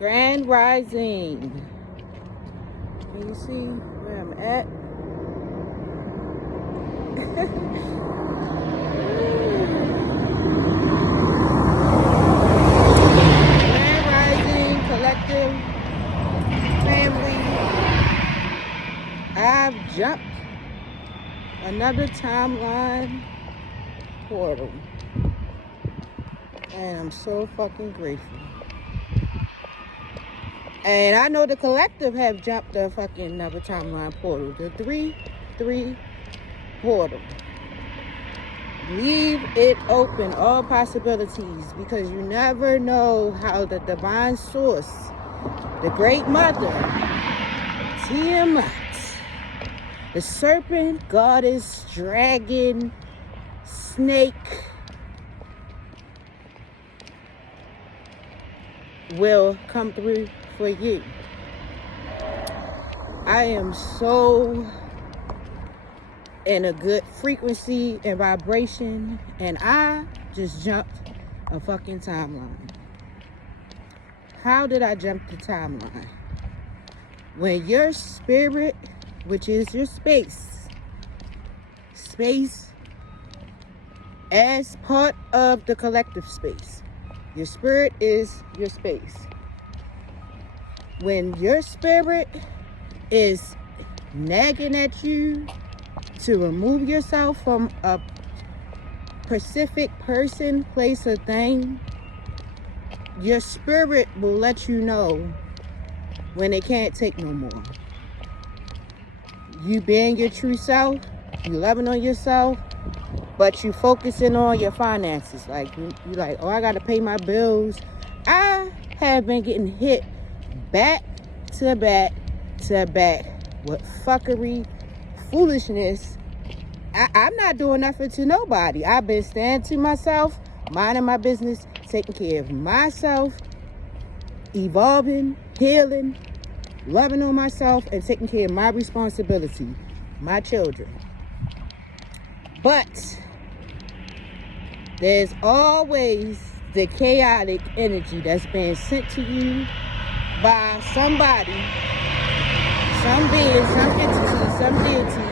Grand Rising. Can you see where I'm at? Grand Rising, collective, family. I've jumped another timeline portal. And I'm so fucking grateful. And I know the collective have jumped the fucking another timeline portal. The 3-3 portal. Leave it open, all possibilities, because you never know how the divine source, the great mother, Tiamat, the serpent, goddess, dragon, snake, will come through for you. I am so in a good frequency and vibration, and I just jumped a fucking timeline. How did I jump the timeline? When your spirit, which is your space as part of the collective space, your spirit is your space. When your spirit is nagging at you to remove yourself from a specific person, place, or thing, your spirit will let you know when it can't take no more. You being your true self, you loving on yourself, but you focusing on your finances. Like, you like, oh, I gotta pay my bills. I have been getting hit back to back to back with fuckery, foolishness. I'm not doing nothing to nobody. I've been staying to myself, minding my business, taking care of myself, evolving, healing, loving on myself, and taking care of my responsibility, my children. But there's always the chaotic energy that's being sent to you by somebody, some being, some entity, some deity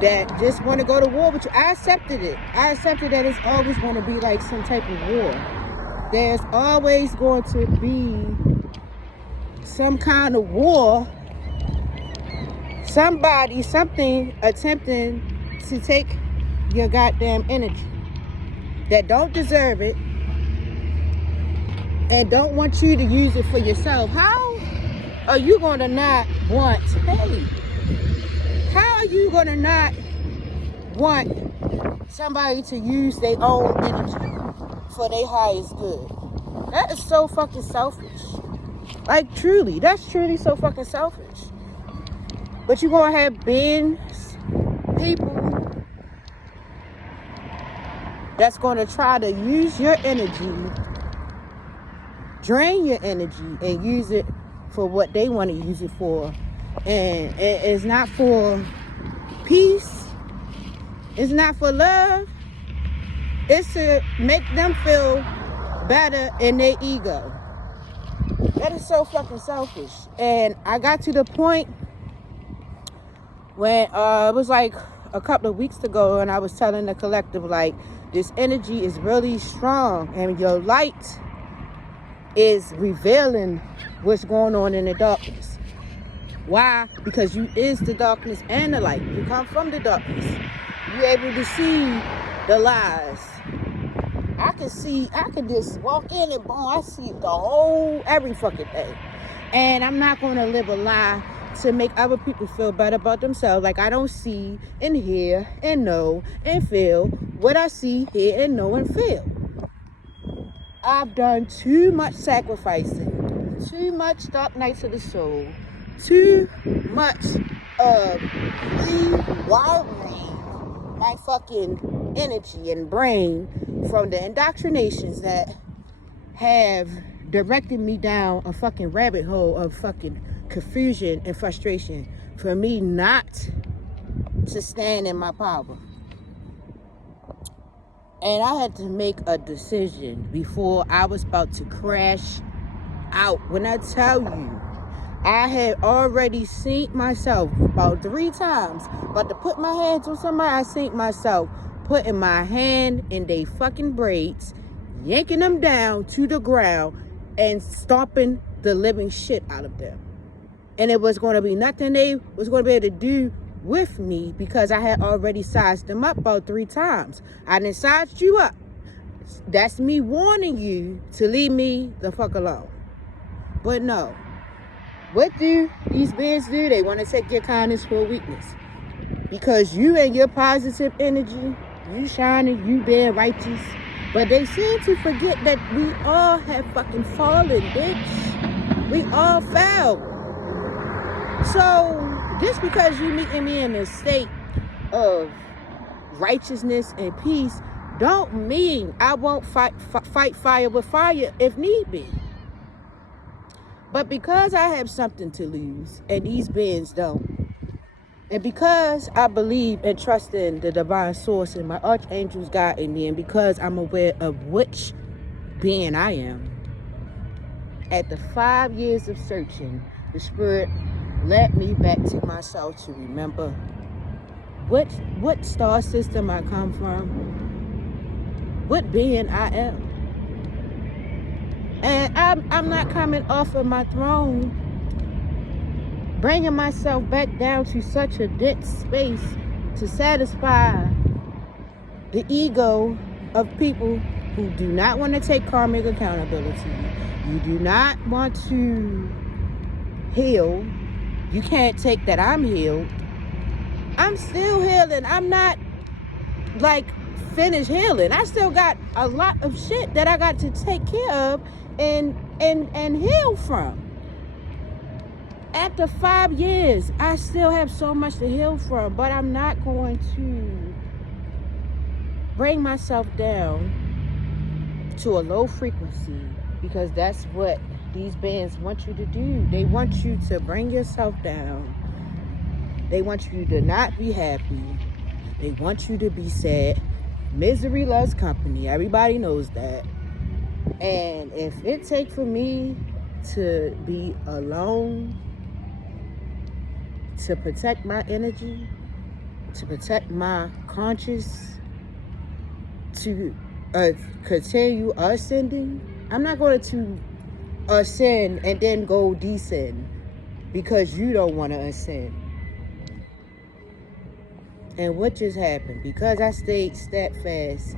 that just want to go to war with you. I accepted it. I accepted that it's always going to be like some type of war. There's always going to be some kind of war. Somebody, something attempting to take your goddamn energy that don't deserve it and don't want you to use it for yourself. How are you going to not want, how are you going to not want somebody to use their own energy for their highest good? That is so fucking selfish. Like, truly, that's truly so fucking selfish. But you're going to have beings, people, that's going to try to use your energy, drain your energy, and use it for what they want to use it for. And it's not for peace. It's not for love. It's to make them feel better in their ego. That is so fucking selfish. And I got to the point when it was like a couple of weeks ago, and I was telling the collective, like, this energy is really strong, and your light is revealing what's going on in the darkness. Why? Because you is the darkness and the light. You come from the darkness. You're able to see the lies. I can just walk in and boom, I see the whole, every fucking thing. And I'm not going to live a lie to make other people feel better about themselves. Like, I don't see and hear and know and feel what I see, hear, and know and feel. I've done too much sacrificing, too much dark nights of the soul, too much of rewiring my fucking energy and brain from the indoctrinations that have directed me down a fucking rabbit hole of fucking confusion and frustration for me not to stand in my power. And I had to make a decision before I was about to crash out. When I tell you, I had already seen myself about 3 times. About to put my hands on somebody, I seen myself putting my hand in they fucking braids, yanking them down to the ground, and stomping the living shit out of them. And it was going to be nothing they was going to be able to do with me because I had already sized them up about 3 times. I done sized you up. That's me warning you to leave me the fuck alone. But no. What do these beings do? They want to take your kindness for weakness. Because you and your positive energy, you shining, you being righteous. But they seem to forget that we all have fucking fallen, bitch. We all fell. So, just because you meeting me in a state of righteousness and peace, don't mean I won't fight fire with fire if need be. But because I have something to lose, and these beings don't, and because I believe and trust in the divine source and my archangels guiding me, and because I'm aware of which being I am, after 5 years of searching, the Spirit led me back to myself to remember what star system I come from, what being I am. And I'm not coming off of my throne, bringing myself back down to such a dense space to satisfy the ego of people who do not want to take karmic accountability. You do not want to heal. You can't take that I'm healed. I'm still healing. I'm not like finished healing. I still got a lot of shit that I got to take care of and heal from. After 5 years, I still have so much to heal from, but I'm not going to bring myself down to a low frequency, because that's what these bands want you to do. They want you to bring yourself down. They want you to not be happy. They want you to be sad. Misery loves company. Everybody knows that. And if it takes for me to be alone, to protect my energy, to protect my conscious, to continue ascending, I'm not going to ascend and then go descend because you don't want to ascend. And what just happened? Because I stayed steadfast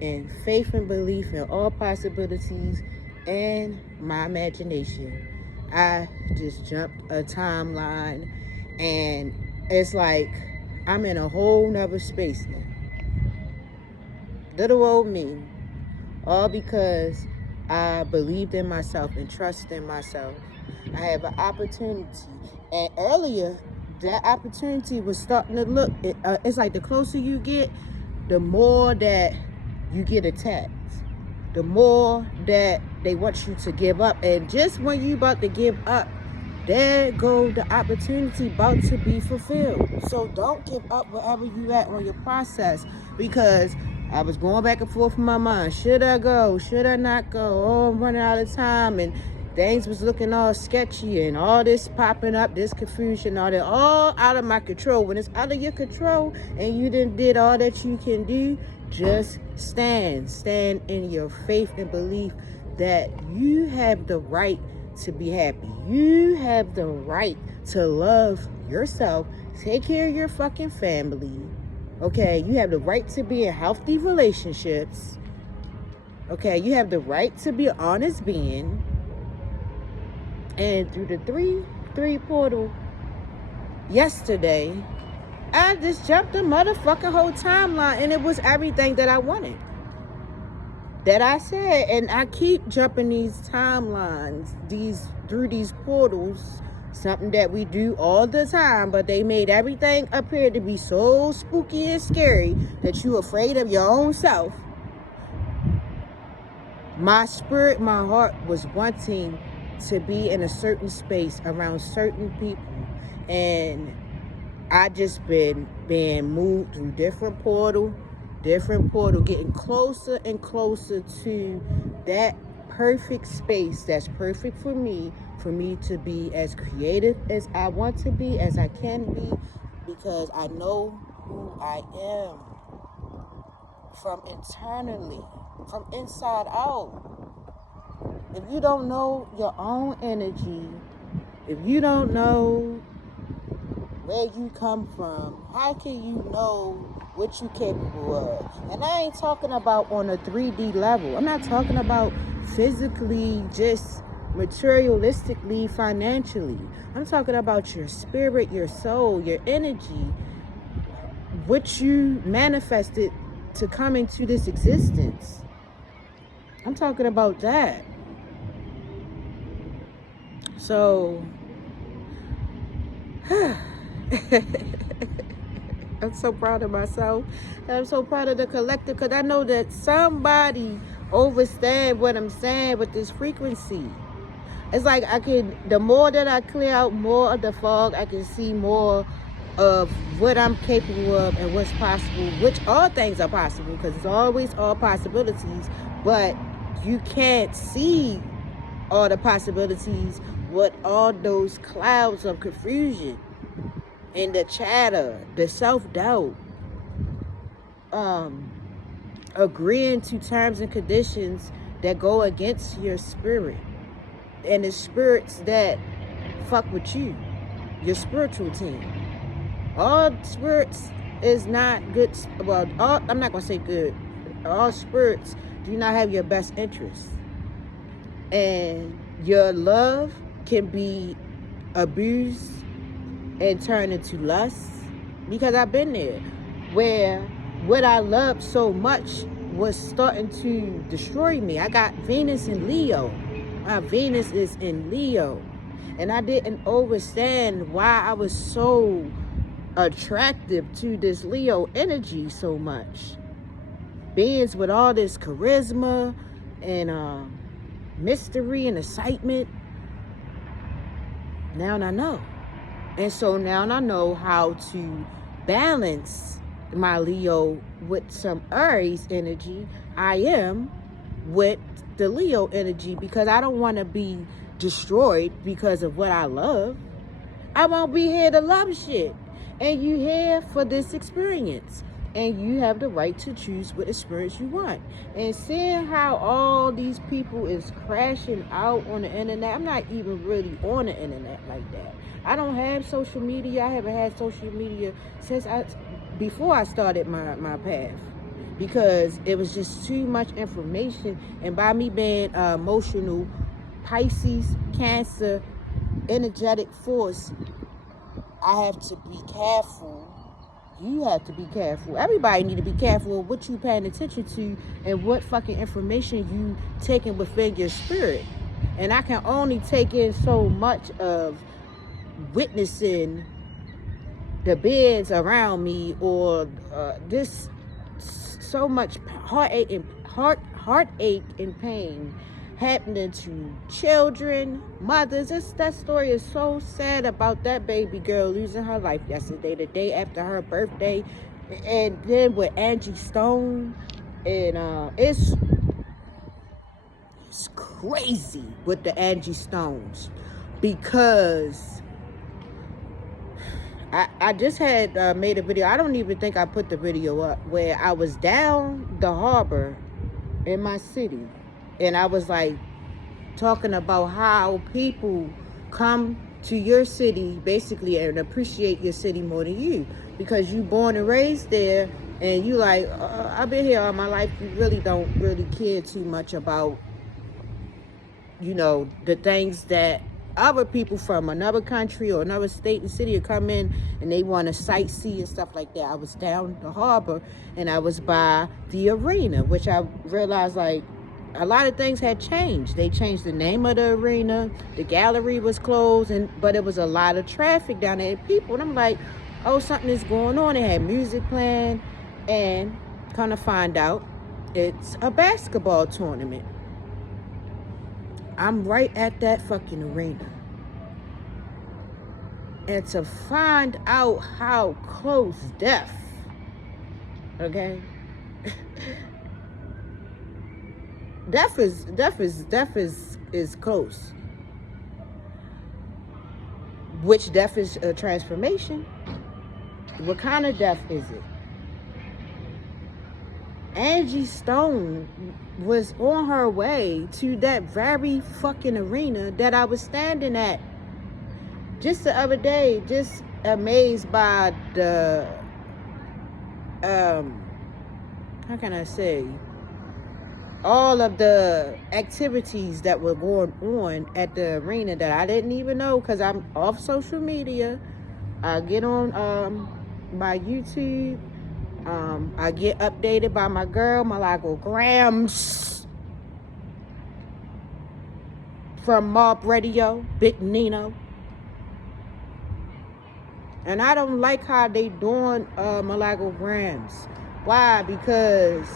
in faith and belief in all possibilities and my imagination, I just jumped a timeline, and it's like I'm in a whole nother space now. Little old me. All because I believed in myself and trusted in myself. I have an opportunity. And earlier, that opportunity was starting to look, it's like the closer you get, the more that you get attacked. The more that they want you to give up. And just when you about to give up, there go the opportunity about to be fulfilled. So don't give up wherever you at on your process, because I was going back and forth in my mind. Should I go? Should I not go? Oh, I'm running out of time. And things was looking all sketchy and all this popping up, this confusion, all that, all out of my control. When it's out of your control and you did all that you can do, just stand in your faith and belief that you have the right to be happy. You have the right to love yourself, take care of your fucking family. Okay, you have the right to be in healthy relationships. Okay, you have the right to be an honest being. And through the 3-3 portal yesterday, I just jumped the motherfucking whole timeline, and it was everything that I wanted. That I said, and I keep jumping these timelines, through these portals, something that we do all the time, but they made everything appear to be so spooky and scary that you're afraid of your own self. My spirit, my heart was wanting to be in a certain space around certain people, and I just been moved through different portal, getting closer and closer to that perfect space that's perfect for me to be as creative as I want to be, as I can be, because I know who I am from internally, from inside out. If you don't know your own energy, if you don't know where you come from, how can you know what you're capable of? And I ain't talking about on a 3D level. I'm not talking about physically, just materialistically, financially. I'm talking about your spirit, your soul, your energy, what you manifested to come into this existence. I'm talking about that. So I'm so proud of myself. I'm so proud of the collective, because I know that somebody understand what I'm saying with this frequency. It's like the more that I clear out more of the fog, I can see more of what I'm capable of and what's possible, which all things are possible, because it's always all possibilities, but you can't see all the possibilities with all those clouds of confusion and the chatter, the self-doubt, agreeing to terms and conditions that go against your spirit, and the spirits that fuck with you, your spiritual team. All spirits is not good. Well, I'm not gonna say good. All spirits do not have your best interests, and your love can be abused and turned into lust, because I've been there, where what I loved so much was starting to destroy me. I got Venus in Leo. My Venus is in Leo, and I didn't understand why I was so attractive to this Leo energy so much. Beings with all this charisma and mystery and excitement. Now I know. And so now I know how to balance my Leo with some Aries energy. I am with the Leo energy, because I don't want to be destroyed because of what I love. I won't be here to love shit. And you here for this experience. And you have the right to choose what experience you want. And seeing how all these people is crashing out on the internet. I'm not even really on the internet like that. I don't have social media. I haven't had social media before I started my path, because it was just too much information. And by me being emotional, Pisces, Cancer, energetic force, I have to be careful. You have to be careful. Everybody need to be careful of what you paying attention to and what fucking information you taking within your spirit. And I can only take in so much of witnessing the beings around me, or this so much heartache and pain happening to children, mothers. That story is so sad about that baby girl losing her life yesterday, the day after her birthday, and then with Angie Stone, and it's crazy with the Angie Stones, because I just had made a video. I don't even think I put the video up, where I was down the harbor in my city, and I was like talking about how people come to your city basically and appreciate your city more than you, because you born and raised there, and you like, I've been here all my life. You really don't really care too much about, you know, the things that other people from another country or another state and city come in and they want to sightsee and stuff like that. I was down the harbor, and I was by the arena, which I realized like a lot of things had changed. They changed the name of the arena. The gallery was closed, but it was a lot of traffic down there, people. And I'm like, oh, something is going on. They had music playing, and kind of find out it's a basketball tournament. I'm right at that fucking arena. And to find out how close death, okay, death is close. Which death is a transformation? What kind of death is it? Angie Stone was on her way to that very fucking arena that I was standing at just the other day, just amazed by the how can I say, all of the activities that were going on at the arena that I didn't even know, because I'm off social media. I get on my YouTube. I get updated by my girl, Malago Grams, from Mob Radio, Big Nino. And I don't like how they doing Malago Grams. Why? Because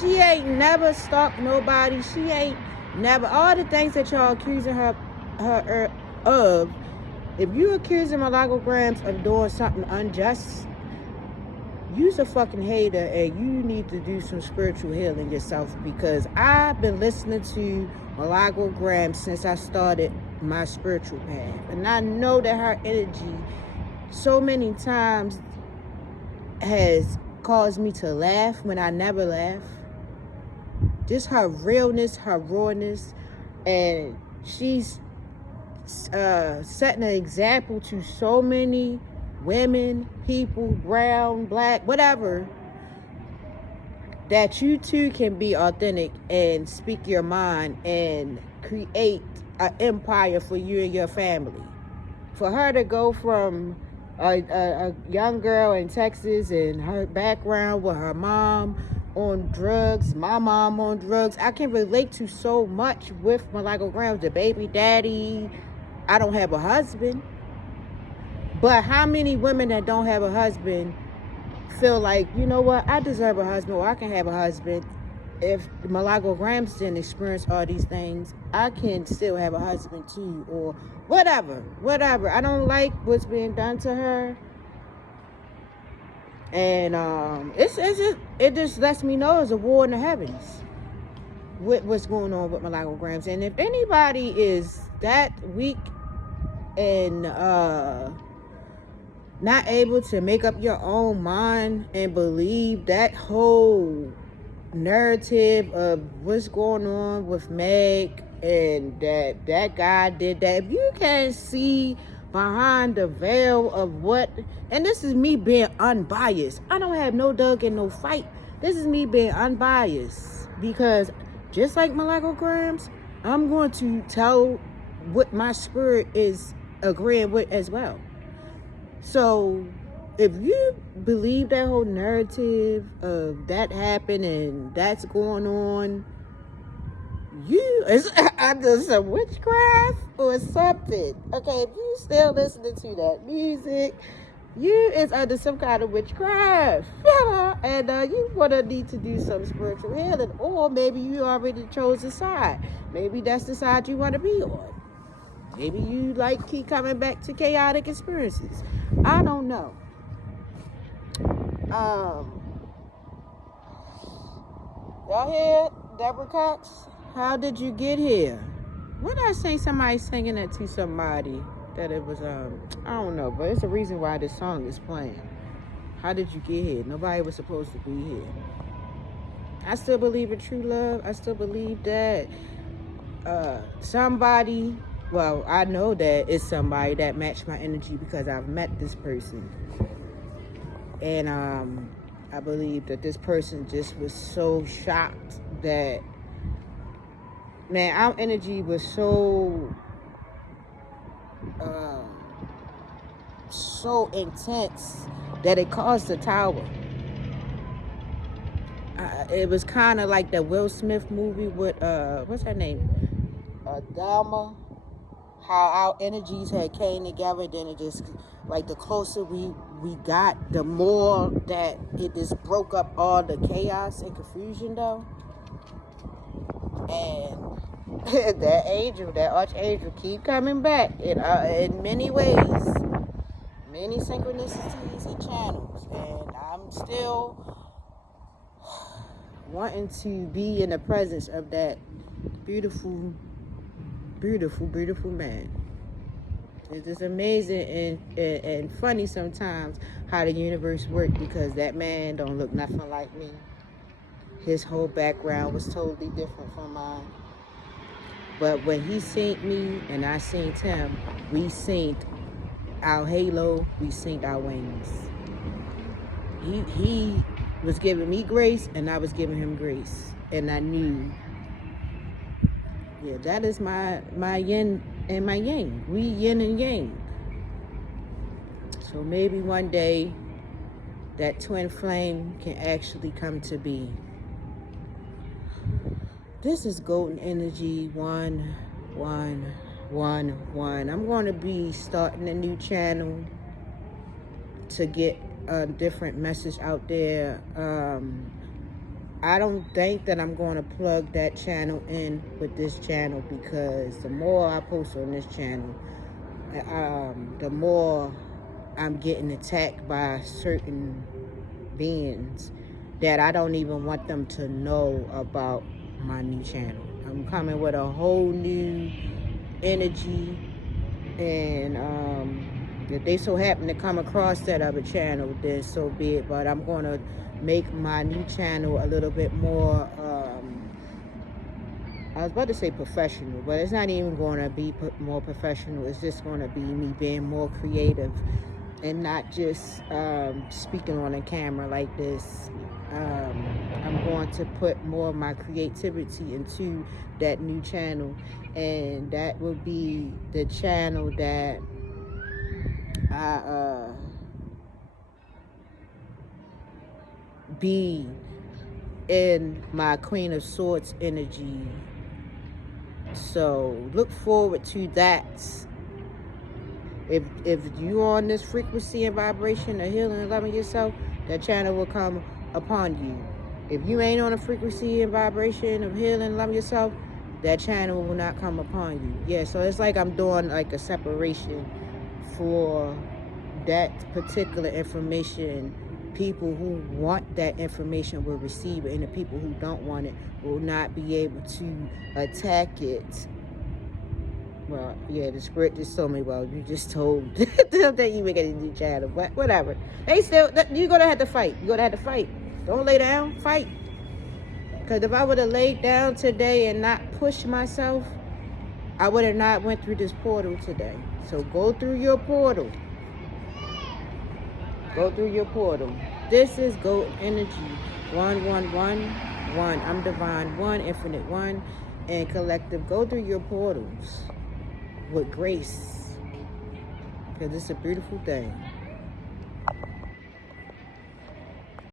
she ain't never stalked nobody. She ain't never, all the things that y'all accusing her of. If you accusing Malago Grams of doing something unjust, you's a fucking hater, and you need to do some spiritual healing yourself, because I've been listening to Malago Grams since I started my spiritual path. And I know that her energy so many times has caused me to laugh when I never laugh. Just her realness, her rawness, and she's setting an example to so many women, people, brown, black, whatever, that you too can be authentic and speak your mind and create an empire for you and your family. For her to go from a young girl in Texas and her background with her mom on drugs, my mom on drugs, I can relate to so much with Malago Grams, the baby daddy. I don't have a husband. But how many women that don't have a husband feel like, you know what, I deserve a husband, or I can have a husband. If Malago Grams didn't experience all these things, I can still have a husband too, or whatever. I don't like what's being done to her. And it just lets me know there's a war in the heavens with what's going on with Malago Grams. And if anybody is that weak and not able to make up your own mind and believe that whole narrative of what's going on with Meg and that guy did that, if you can't see behind the veil of what, and this is me being unbiased, I don't have no dug in no fight, this is me being unbiased, because just like Malago Grams, I'm going to tell what my spirit is agreeing with as well. So if you believe that whole narrative of that happened and that's going on, it's either some witchcraft or something. Okay, if you still listening to that music, you is under some kind of witchcraft. And you wanna need to do some spiritual healing, or maybe you already chose a side. Maybe that's the side you want to be on. Maybe you keep coming back to chaotic experiences. I don't know. Y'all hear Deborah Cox? How did you get here? When I sing somebody singing it to somebody, that it was I don't know, but it's a reason why this song is playing. How did you get here? Nobody was supposed to be here. I still believe in true love. I still believe that somebody, well, I know that it's somebody that matched my energy because I've met this person. And I believe that this person just was so shocked that, man, our energy was so intense that it caused the tower. It was kind of like the Will Smith movie with what's her name, Dharma. How our energies had came together, then it just, like, the closer we got, the more that it just broke up all the chaos and confusion, though. And that angel, that archangel, keep coming back in many ways, many synchronicities and channels. And I'm still wanting to be in the presence of that beautiful, beautiful, beautiful man. It's just amazing and funny sometimes how the universe works, because that man don't look nothing like me. His whole background was totally different from mine. But when he synced me and I synced him, we synced our halo, we synced our wings. He was giving me grace and I was giving him grace. And I knew, yeah, that is my yin and my yang. We yin and yang. So maybe one day that twin flame can actually come to be. This is Golden Energy 1111. I'm going to be starting a new channel to get a different message out there. I don't think that I'm going to plug that channel in with this channel, because the more I post on this channel, the more I'm getting attacked by certain beings that I don't even want them to know about my new channel. I'm coming with a whole new energy, and if they so happen to come across that other channel, then so be it. But I'm going to make my new channel a little bit more, I was about to say professional, but it's not even going to be more professional. It's just going to be me being more creative and not just speaking on a camera like this. I'm going to put more of my creativity into that new channel, and that will be the channel that I be in my Queen of Swords energy. So look forward to that. If you're on this frequency and vibration of healing and loving yourself, that channel will come upon you. If you ain't on a frequency and vibration of healing and loving yourself, that channel will not come upon you. Yeah, so it's like I'm doing like a separation for that particular information. People who want that information will receive it, and the people who don't want it will not be able to attack it. Well, yeah, the script just told me, well, you just told them that you make a new channel, but whatever. They still, you're going to have to fight. You're going to have to fight. Don't lay down, fight. Because if I would have laid down today and not pushed myself, I would have not went through this portal today. So go through your portal. Go through your portal. This is Golden Energy 1111. I'm Divine One, Infinite One, and Collective. Go through your portals with grace, because it's a beautiful thing.